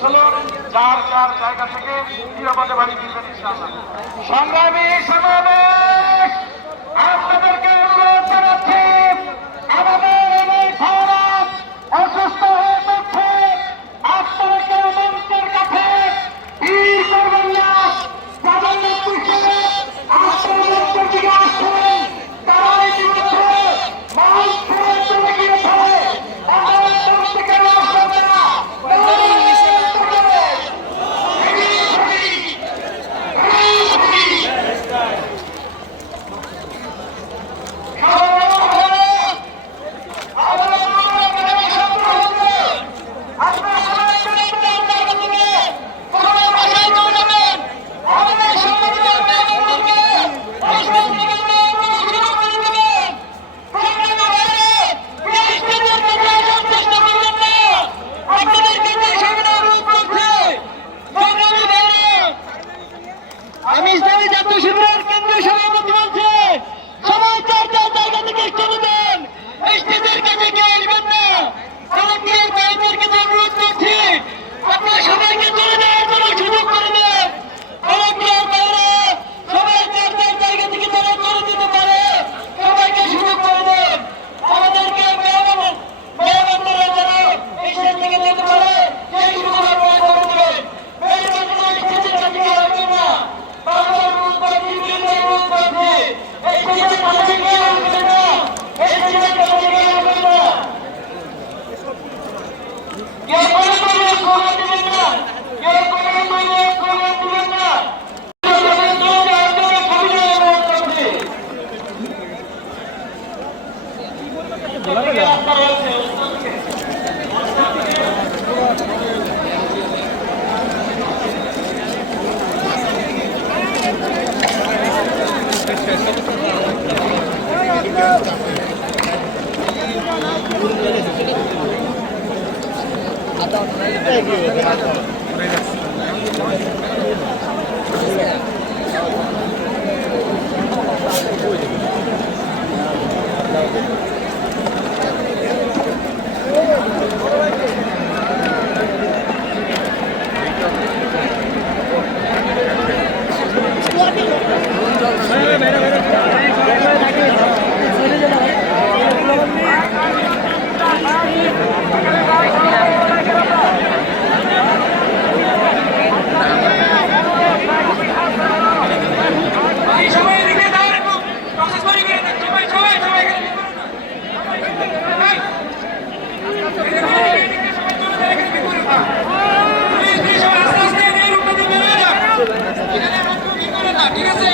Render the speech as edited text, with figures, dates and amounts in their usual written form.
ছেলে যার যার জায়গা থেকে নিরাপদে বাড়ি ফিরবেন ইনশাআল্লাহ। সংগ্রামী সমাবেশ, আপনাদেরকে অনুরোধ জানাচ্ছি, আমাদের অনেক ভাইরা অসুস্থ হয়ে পড়ছে, আপনারা কেউ মঞ্চের কাছে ভিড় করবেন না। যাদের নেতৃত্বে আপনারা মঞ্চের দিকে আসছেন, তারা ইতিমধ্যে মঞ্চ ছেড়ে চলে গিয়েছে। আমি ইসলামী জাতীয় শিবিরের কেন্দ্রীয় সভাপতি বলছি, সবাই যার যার জায়গা থেকে একটু নেবেন, স্টেজের কাছে কেউ আসবেন না। কলেক্টরের ভাইদেরকে অনুরোধ করছি, আপনারা সবাইকে চলে যাওয়ার জন্য সুযোগ করে দেন। কলেক্টরের ভাইরা সবাই যার যার জায়গা থেকে তারা করে দিতে পারে, সবাইকে সুযোগ করে দেন। আমাদেরকে মেহমানরা যারা স্টেজ থেকে যেতে পারে সেই সুযোগ আপনারা করে দেবেন। স্টেজের কাছে কেউ আসবেন না। ঠিক আছে।